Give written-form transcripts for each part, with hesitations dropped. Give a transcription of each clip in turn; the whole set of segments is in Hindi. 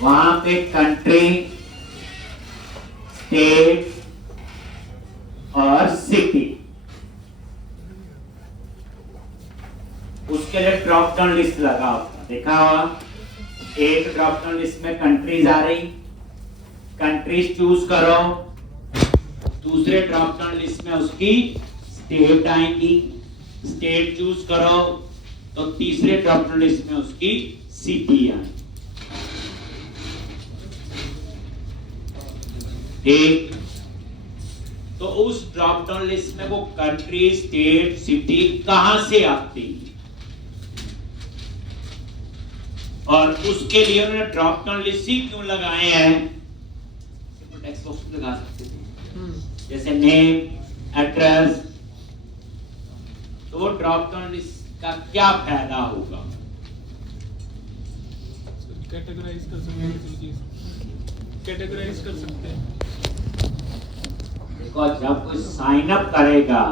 वहां पे कंट्री, स्टेट और सिटी, उसके लिए ड्रॉप डाउन लिस्ट लगा होगा, देखा होगा। एक ड्रॉप डाउन लिस्ट में कंट्रीज आ रही, कंट्रीज चूज करो। दूसरे ड्रॉप डाउन लिस्ट में उसकी स्टेट आएंगी, स्टेट चूज करो तो तीसरे ड्रॉप डाउन लिस्ट में उसकी सिटी आएगी। ठीक, तो उस ड्रॉप डाउन लिस्ट में वो कंट्री, स्टेट, सिटी कहां से आती है, और उसके लिए उन्होंने ड्रॉप डाउन लिस्ट ही क्यों लगाए हैं। टेक्स्ट बॉक्स में लगा सकते थे, जैसे नेम, एड्रेस। तो वो ड्रॉप डाउन लिस्ट का क्या फायदा होगा, कैटेगराइज कर सकते हैं, कैटेगराइज कर सकते हैं। देखो, जब कोई साइन अप करेगा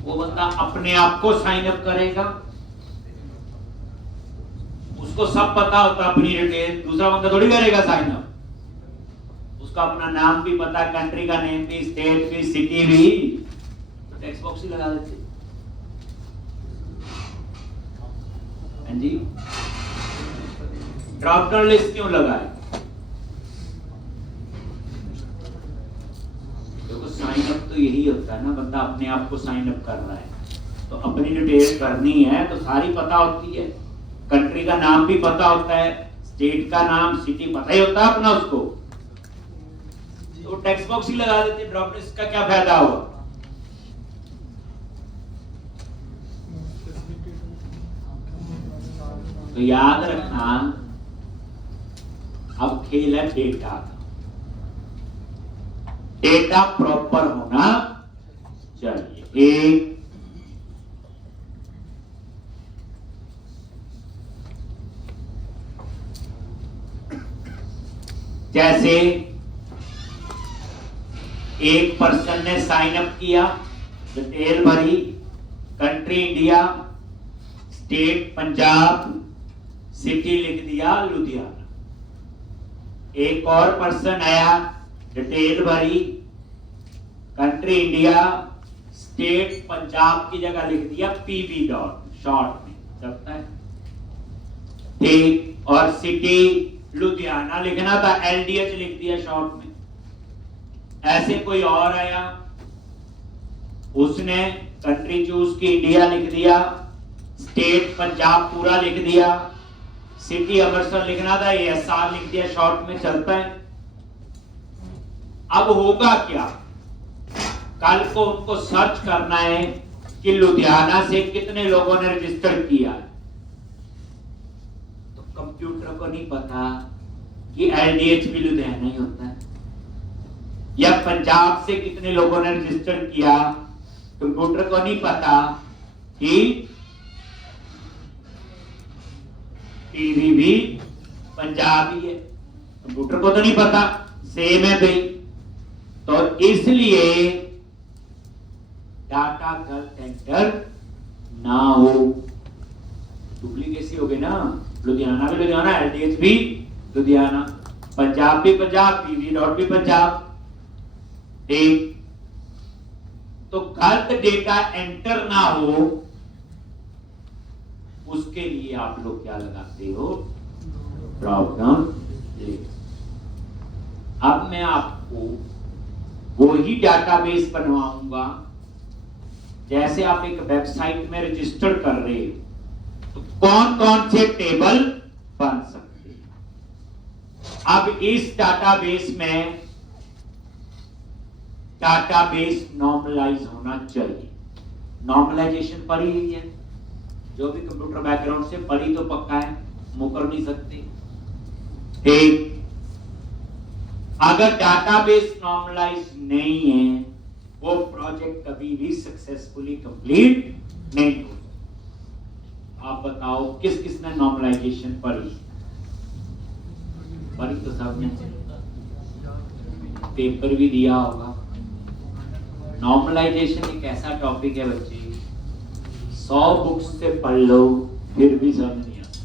वो बंदा अपने आप को साइन अप करेगा, उसको सब पता होता अपनी डिटेल, दूसरा बंदा थोड़ी करेगा साइन अप। उसका अपना नाम भी पता, कंट्री का नेम भी, स्टेट भी, सिटी भी, तो टेक्स्ट बॉक्स ही लगा देते। हाँ जी, ड्रॉप डाउन लिस्ट क्यों लगाए, देखो साइन अप तो यही होता है ना, बंदा अपने आप को साइन अप कर रहा है, तो अपनी डिटेल करनी है तो सारी पता होती है, कंट्री का नाम भी पता होता है, स्टेट का नाम, सिटी पता ही होता है अपना उसको, तो टेक्स्ट बॉक्स ही लगा देते। ड्रॉप लिस्ट का क्या फायदा हुआ। तो याद रखना, अब खेल है डेटा का, डेटा प्रॉपर होना चाहिए। एक, जैसे एक पर्सन ने साइन अप किया, डिटेल भरी, country India, state Punjab, city लिख दिया लुधियाना। एक और पर्सन आया, डिटेल भरी, कंट्री इंडिया, स्टेट पंजाब की जगह लिख दिया पीबी डॉट, शॉर्ट में चलता है। ठीक, और सिटी लुधियाना लिखना था, एलडीएच लिख दिया शॉर्ट में। ऐसे कोई और आया, उसने कंट्री चूज की, इंडिया लिख दिया, स्टेट पंजाब पूरा लिख दिया, सिटी अमृतसर लिखना था, एसआर लिख दिया शॉर्ट में, चलता है। अब होगा क्या, कल को उनको सर्च करना है कि लुधियाना से कितने लोगों ने रजिस्टर किया, तो कंप्यूटर को नहीं पता कि एलडीएच भी लुधियाना ही होता है, या पंजाब से कितने लोगों ने रजिस्टर किया, कंप्यूटर को नहीं पता कि टीवी भी पंजाब ही है, कंप्यूटर को तो नहीं पता, सेम है भाई। तो इसलिए डाटा गलत एंटर ना हो, डुप्लीकेसी हो गई ना, लुधियाना भी लुधियाना, एलडीएच भी लुधियाना, पंजाब भी पंजाब, पीवी डॉट भी पंजाब। एक, तो गलत डेटा एंटर ना हो उसके लिए आप लोग क्या लगाते हो, ड्रॉप डाउन लिस्ट। अब मैं आपको वही डाटाबेस बनवाऊंगा, जैसे आप एक वेबसाइट में रजिस्टर कर रहे हो तो कौन कौन से टेबल बन सकते हैं। अब इस डाटाबेस में डाटाबेस नॉर्मलाइज होना चाहिए। नॉर्मलाइजेशन पढ़ी हुई है, जो भी कंप्यूटर बैकग्राउंड से पढ़ी तो पक्का है, मुकर नहीं सकते। एक, अगर डाटाबेस नॉर्मलाइज नहीं है वो प्रोजेक्ट कभी भी सक्सेसफुली कंप्लीट नहीं हो सकता। आप बताओ किस किसने नॉर्मलाइजेशन पढ़ी, पढ़ी तो सबने, पेपर भी दिया होगा। नॉर्मलाइजेशन एक ऐसा टॉपिक है बच्चे, 100 बुक्स से पढ़ लो फिर भी समझ नहीं आता।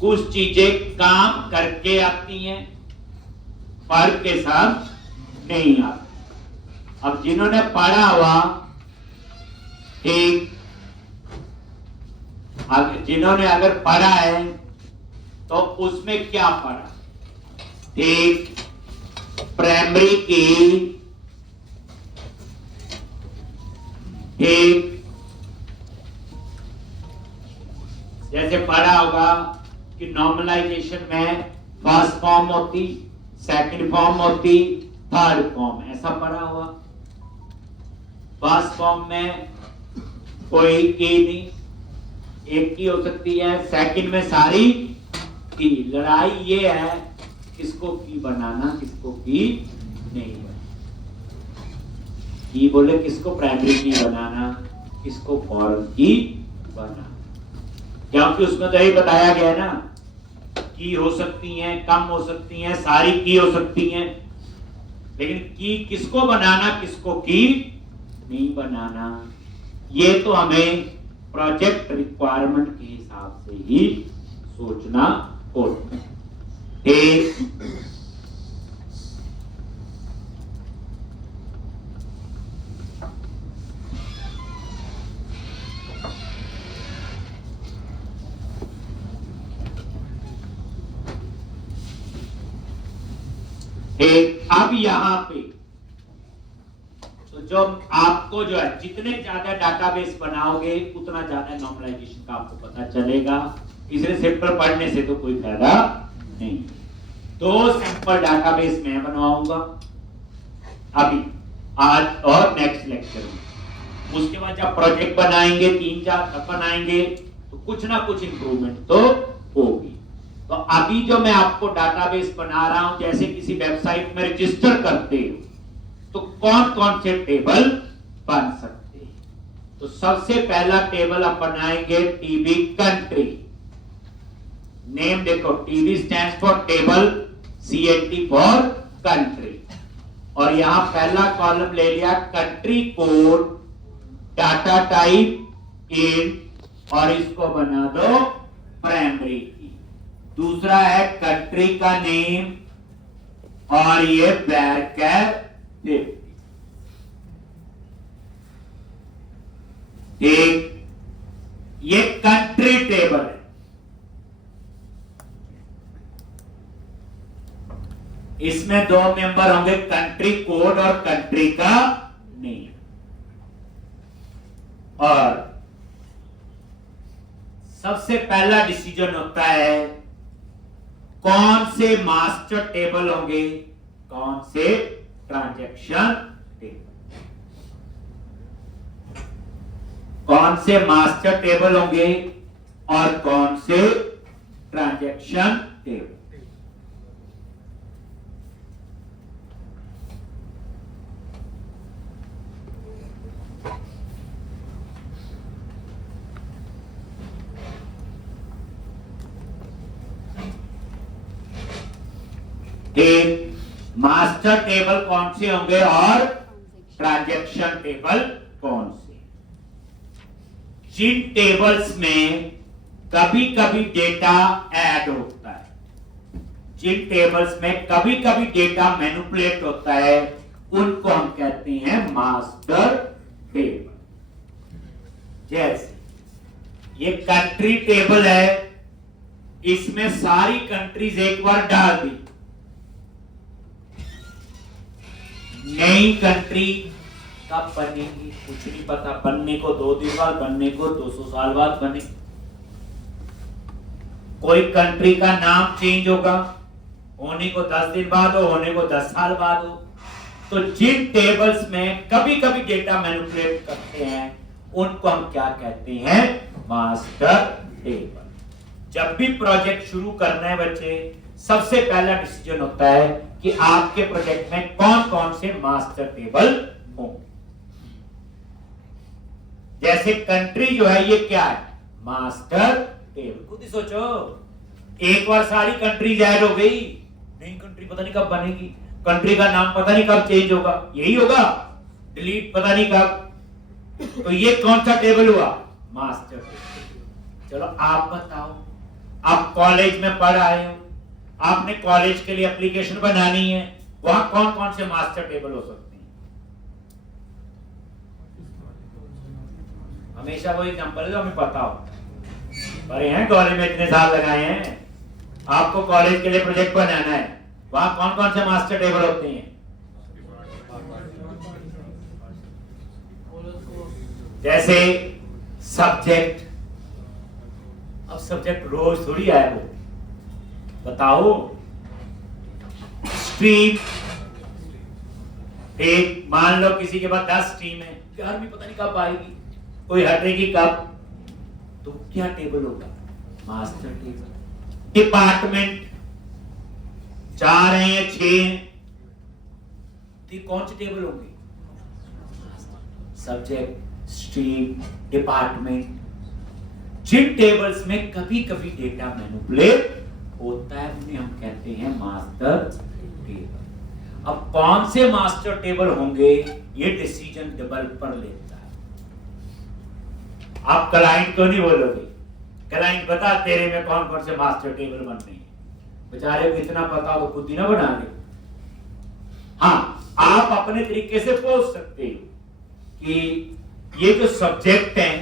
कुछ चीजें काम करके आती हैं, फर्क के साथ नहीं आती। अब जिन्होंने पढ़ा हुआ, ठीक, जिन्होंने अगर पढ़ा है तो उसमें क्या पढ़ा, ठीक, प्राइमरी की, ठीक, जैसे पढ़ा होगा कि नॉर्मलाइजेशन में फर्स्ट फॉर्म होती, सेकंड फॉर्म होती, थर्ड फॉर्म, ऐसा पढ़ा हुआ। फर्स्ट फॉर्म में कोई की नहीं, एक की हो सकती है, सेकंड में सारी की। लड़ाई ये है किसको की बनाना, किसको की नहीं बनाना। की बोले किसको प्राइमरी की बनाना, किसको फॉरेन की बनाना, क्योंकि उसमें तो यही बताया गया ना, की हो सकती हैं, कम हो सकती हैं, सारी की हो सकती हैं, लेकिन की किसको बनाना, किसको की नहीं बनाना, ये तो हमें प्रोजेक्ट रिक्वायरमेंट के हिसाब से ही सोचना होता है। अब यहां पे तो जो आपको जो है जितने ज्यादा डाटाबेस बनाओगे उतना ज्यादा नॉर्मलाइजेशन का आपको पता चलेगा। इसलिए सिंपल पढ़ने से तो कोई फायदा नहीं। दो सिंपल डाटाबेस मैं बनवाऊंगा अभी, आज और नेक्स्ट लेक्चर में। उसके बाद जब प्रोजेक्ट बनाएंगे 3-4 तब बनाएंगे तो कुछ ना कुछ इंप्रूवमेंट तो होगी। तो अभी जो मैं आपको डाटाबेस बना रहा हूं, जैसे किसी वेबसाइट में रजिस्टर करते हो तो कौन कौन से टेबल बन सकते हैं। तो सबसे पहला टेबल आप बनाएंगे टीबी कंट्री। नेम देखो, TB stands for table, CNT for country. और यहां पहला कॉलम ले लिया country code, data type in, और इसको बना दो प्राइमरी की। दूसरा है कंट्री का नेम और ये varchar 50। एक ये कंट्री टेबल है, इसमें दो मेंबर होंगे, कंट्री कोड और कंट्री का नेम। और सबसे पहला डिसीजन होता है कौन से मास्टर टेबल होंगे, कौन से ट्रांजैक्शन टेबल, कौन से मास्टर टेबल होंगे और कौन से ट्रांजैक्शन टेबल। मास्टर टेबल कौन से होंगे और ट्रांजैक्शन टेबल कौन से। जिन टेबल्स में कभी कभी डेटा ऐड होता है, जिन टेबल्स में कभी कभी डेटा मैनिपुलेट होता है, उनको हम कहते हैं मास्टर टेबल। जैसे ये कंट्री टेबल है, इसमें सारी कंट्रीज एक बार डाल दी, नई कंट्री कब बनेगी कुछ नहीं पता, बनने को 2 दिन बाद, बनने को 200 साल बाद बने। कोई कंट्री का नाम चेंज होगा, होने को 10 दिन बाद हो, होने को 10 साल बाद हो। तो जिन टेबल्स में कभी कभी डेटा मैनिपुलेट करते हैं उनको हम क्या कहते हैं, मास्टर टेबल। जब भी प्रोजेक्ट शुरू करना है बच्चे, सबसे पहला डिसीजन होता है कि आपके प्रोजेक्ट में कौन कौन से मास्टर टेबल होंगे। जैसे कंट्री जो है ये क्या है, मास्टर टेबल। खुद ही सोचो, एक बार सारी कंट्रीज ऐड हो गई, नई कंट्री पता नहीं कब बनेगी, कंट्री का नाम पता नहीं कब चेंज होगा, यही होगा, डिलीट पता नहीं कब। तो ये कौन सा टेबल हुआ, मास्टर टेबल। चलो आप बताओ आप कॉलेज में पढ़ आए हो, आपने कॉलेज के लिए एप्लीकेशन बनानी है, वहां कौन कौन से मास्टर टेबल हो सकते हैं? हमेशा वो एग्जांपल है जो हमें पता हो, पढ़े हैं कॉलेज में, इतने साल लगाए हैं, आपको कॉलेज के लिए प्रोजेक्ट बनाना है, वहां कौन कौन से मास्टर टेबल होते हैं? जैसे सब्जेक्ट, अब सब्जेक्ट रोज थोड़ी आए वो, बताओ। स्ट्रीम, एक मान लो किसी के पास 10 स्ट्रीम है, 11वीं पता नहीं कब आएगी, कोई हटेगी कब, तो क्या टेबल होगा? Master table. डिपार्टमेंट 4 हैं या 6 हैं, तो ये कौन से टेबल होंगे? Subject, stream, department. जिन टेबल्स में कभी कभी डेटा मैनिपुलेट होता है उन्हें हम कहते हैं मास्टर टेबल। अब कौन से मास्टर टेबल होंगे ये डिसीजन डेवलपर लेता है। आप क्लाइंट को नहीं बोलोगे, क्लाइंट बता तेरे में कौन कौन से मास्टर टेबल बन रहे हैं, बेचारे को इतना पता तो खुद ही ना बना ले। हाँ, आप अपने तरीके से पूछ सकते हो कि ये जो सब्जेक्ट हैं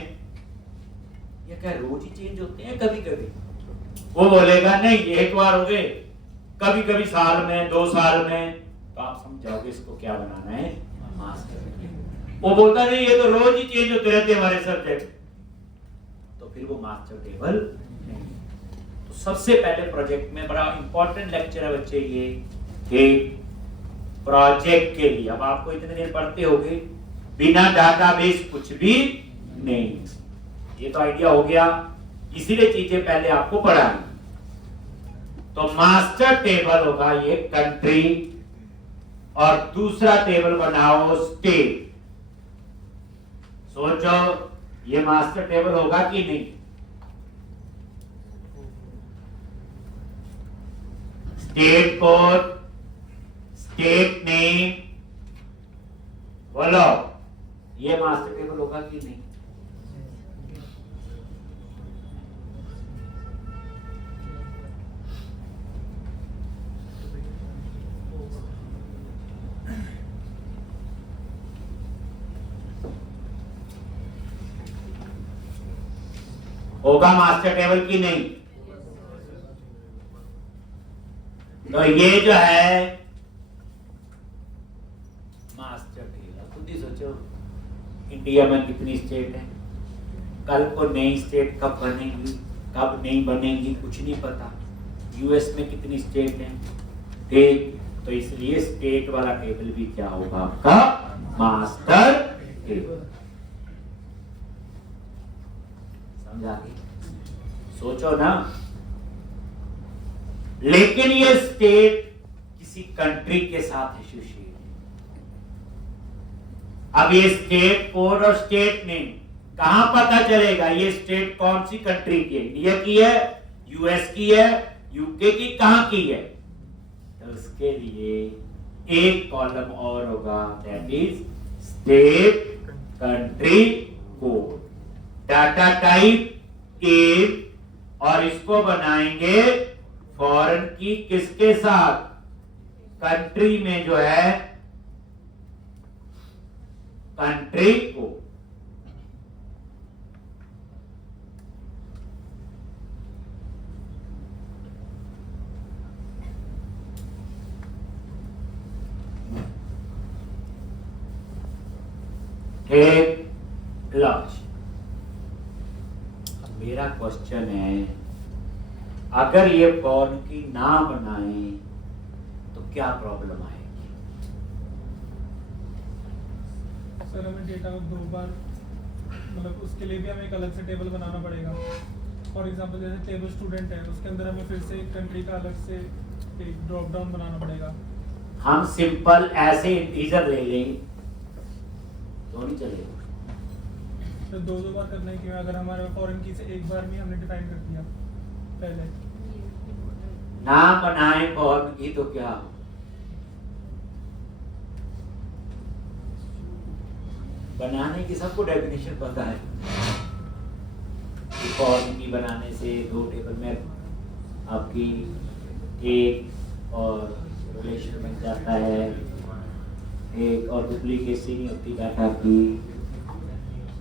ये क्या रोज ही चेंज होते हैं? कभी कभी वो बोलेगा नहीं एक बार हो गए, कभी कभी साल में, 2 साल में, तो आप समझाओगे इसको क्या बनाना है? मास्टर। वो बोलता नहीं ये तो रोज ही चेंज होते रहते हैं हमारे सब्जेक्ट, तो फिर वो मास्टर टेबल नहीं। तो सबसे पहले प्रोजेक्ट में बड़ा इंपॉर्टेंट लेक्चर है बच्चे ये कि प्रोजेक्ट के लिए, अब आपको इतने दिन पढ़ते होगे, बिना डाटाबेस कुछ भी नहीं, ये तो आइडिया हो गया, इसीलिए चीजें पहले आपको पढ़ानी। तो मास्टर टेबल होगा ये कंट्री, और दूसरा टेबल बनाओ स्टेट। सोचो ये मास्टर टेबल होगा कि नहीं? स्टेट कोड, स्टेट नेम, बोलो ये मास्टर टेबल होगा कि नहीं? होगा मास्टर टेबल की नहीं? तो ये जो है मास्टर टेबल, खुद ही सोचो इंडिया में कितनी स्टेट है, कल को नई स्टेट कब बनेंगी कब नहीं बनेंगी कुछ नहीं पता, यूएस में कितनी स्टेट है, ठीक। तो इसलिए स्टेट वाला टेबल भी क्या होगा आपका? Master table. समझा गए? सोचो ना। लेकिन ये स्टेट किसी कंट्री के साथ एसोसिएट है। अब ये स्टेट कोड और स्टेट नेम कहां पता चलेगा ये स्टेट कौन सी कंट्री की है? इंडिया की है, यूएस की है, यूके की, कहां की है? तो उसके लिए एक कॉलम और होगा, that is state country code. Data type A, और इसको बनाएंगे फॉरेन की किसके साथ? कंट्री में जो है कंट्री को। ठीक, लॉज। मेरा क्वेश्चन है, अगर ये फॉर्म की ना बनाए तो क्या प्रॉब्लम आएगी? सर हमें डेटा को 2 बार, मतलब उसके लिए भी हमें एक अलग से टेबल बनाना पड़ेगा। फॉर एग्जांपल जैसे टेबल स्टूडेंट है, उसके अंदर हमें फिर से कंट्री का अलग से एक ड्रॉप डाउन बनाना पड़ेगा। हम सिंपल ऐसे इंटीजर ले लें तो नहीं चलेगा। तो 2 बार करने की, अगर हमारे फॉरेन की से एक बार में हमने डिफाइन कर दिया पहले, ना बनाए फॉर्म की तो क्या? बनाने की सबको डेफिनेशन पता है। फॉर्म की बनाने से 2 टेबल में आपकी एक और रिलेशन बन जाता है, एक और डुप्लीकेसी नहीं होती डाटा की।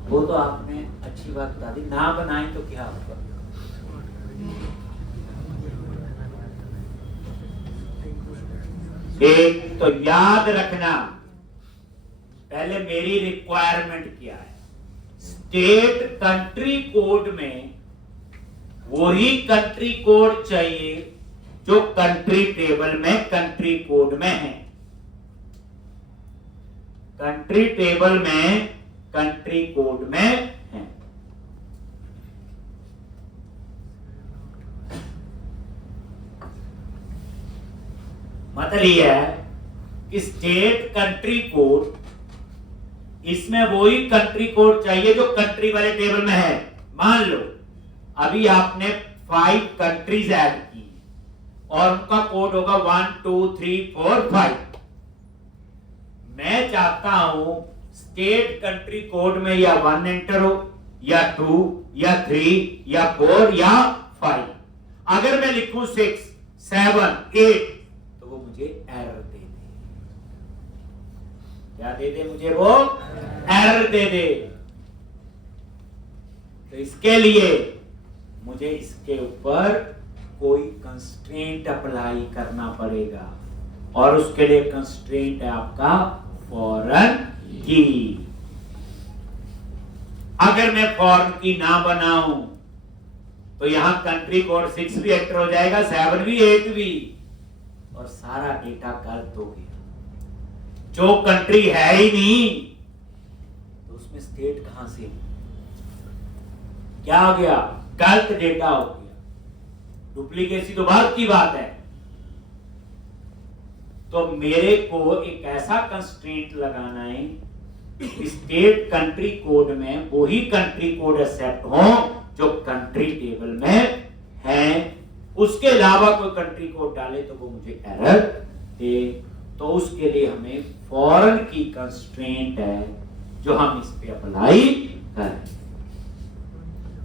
वो तो आपने अच्छी बात बता दी, ना बनाए तो क्या होगा। एक तो याद रखना, पहले मेरी रिक्वायरमेंट क्या है। स्टेट कंट्री कोड में वही कंट्री कोड चाहिए जो कंट्री टेबल में कंट्री कोड में है। कंट्री टेबल में कंट्री कोड में है। मतलब यह है कि स्टेट कंट्री कोड, इसमें वही कंट्री कोड चाहिए जो कंट्री वाले टेबल में है। मान लो अभी आपने 5 कंट्रीज ऐड की और उनका कोड होगा 1 2 3 4 5। मैं चाहता हूं स्टेट कंट्री कोड में या 1 एंटर हो, या 2 या 3 या 4 या 5। अगर मैं लिखूं 6 7 8 तो वो मुझे एरर दे दे। क्या दे दे मुझे? वो एरर दे दे। तो इसके लिए मुझे इसके ऊपर कोई कंस्ट्रेंट अप्लाई करना पड़ेगा, और उसके लिए कंस्ट्रेंट है आपका फॉरेन की। अगर मैं फॉरेन की ना बनाऊं तो यहां कंट्री कोड 6 भी एंटर हो जाएगा, 7 भी 8 भी, और सारा डेटा गलत हो गया। जो कंट्री है ही नहीं तो उसमें स्टेट कहां से? क्या हो गया? गलत डेटा हो गया। डुप्लीकेसी तो बात की बात है। तो मेरे को एक ऐसा कंस्ट्रेंट लगाना है स्टेट कंट्री कोड में वही कंट्री कोड एक्सेप्ट हो जो कंट्री टेबल में है। उसके अलावा कोई कंट्री कोड डाले तो वो मुझे एरर दे। तो उसके लिए हमें फॉरेन की कंस्ट्रेंट है जो हम इस पे अप्लाई करें।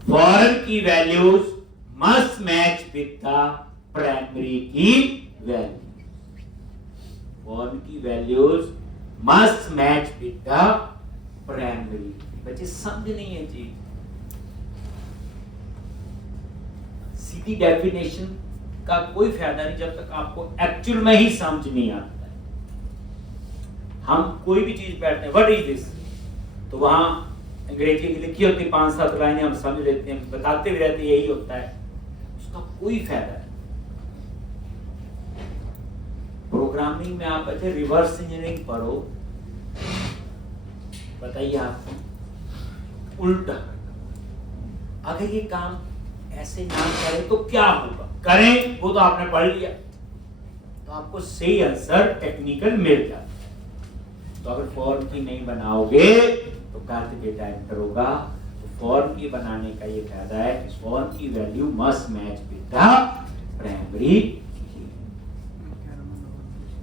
फॉरेन की values must match with the primary की वैल्यू। फॉरेन की values must match with the primary. बच्चे समझ नहीं है जी, सीधी डेफिनेशन का कोई फायदा नहीं जब तक आपको एक्चुअल में ही समझ नहीं आता है। हम कोई भी चीज बैठते हैं, व्हाट इज दिस, तो वहां अंग्रेजी की लिखी होती 5-7 लाइनें, हम समझ लेते हैं, बताते भी रहते यही होता है, उसका कोई फायदा नहीं। प्रोग्रामिंग में आप बच्चे रिवर्स इंजीनियरिंग पढ़ो, बताइए आपको उल्टा, अगर ये काम ऐसे ना करें तो क्या होगा, करें वो तो आपने पढ़ लिया, तो आपको सही आंसर टेक्निकल मिल जाता है। तो अगर फॉर्म की नहीं बनाओगे तो गलत डेटा एंटर होगा। तो फॉर्म की बनाने का ये फायदा है कि फॉर्म की value must match with the primary.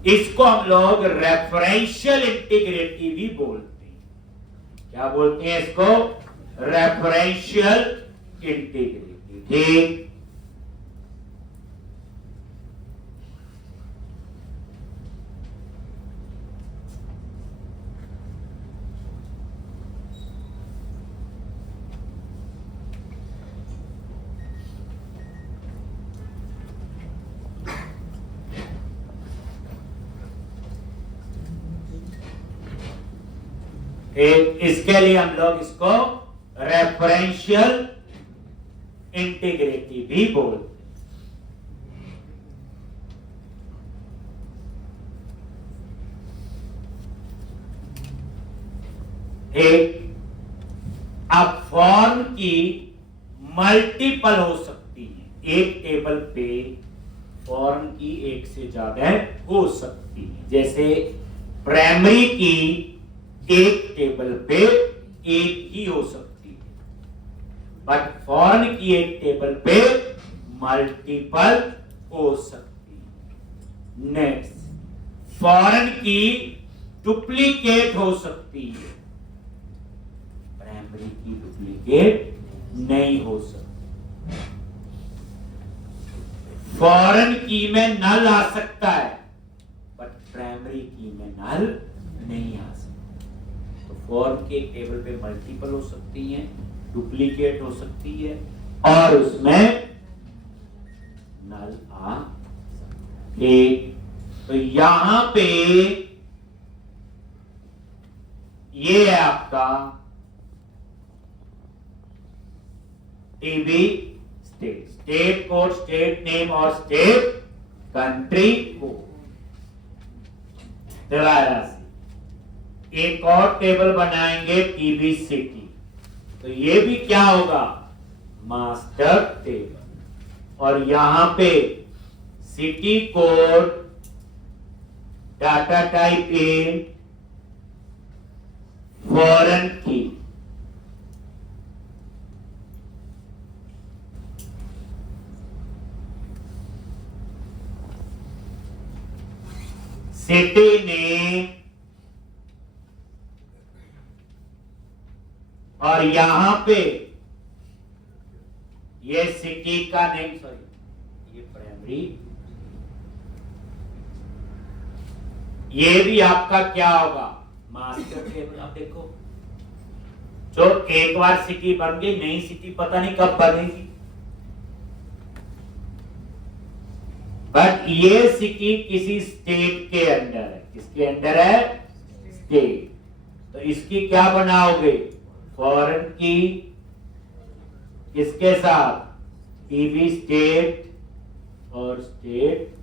इसको हम लोग रेफरेंशियल इंटीग्रिटी भी बोलते हैं। क्या बोलते हैं इसको? Referential integrity. ठीक, इसके लिए हम लोग इसको रेफरेंशियल इंटीग्रिटी भी बोलते हैं। अब फॉर्म की मल्टीपल हो सकती है, एक टेबल पे फॉर्म की एक से ज्यादा हो सकती है। जैसे प्राइमरी की एक टेबल पे एक ही हो सकती है, बट फॉरेन की एक टेबल पे मल्टीपल हो सकती है। नेक्स्ट, फॉरेन की डुप्लीकेट हो सकती है, प्राइमरी की डुप्लीकेट नहीं हो सकती। फॉरेन की में नल आ सकता है, बट प्राइमरी की में नल नहीं आ सकता। तो फॉर्म के एक टेबल पे मल्टीपल हो सकती है, डुप्लीकेट हो सकती है, और उसमें नल आ सकता है। तो यहां पे ये है आपका TB state, state code, state name और स्टेट कंट्री कोड। दोबारा से एक और टेबल बनाएंगे टीबी सिटी, तो ये भी क्या होगा, मास्टर टेबल। और यहां पे city code, data type in foreign की, सिटी नेम, और यहां पे ये सिटी का नेम, सॉरी ये प्राइमरी, ये भी आपका क्या होगा, मास्टर टेबल। आप देखो, जो एक बार सिटी बन गई, नई सिटी पता नहीं कब बनेगी, बट ये सिटी किसी स्टेट के अंडर है। किसके अंडर है, स्टेट। तो इसकी क्या बनाओगे, फॉरेन की, किसके साथ, टीबी स्टेट और स्टेट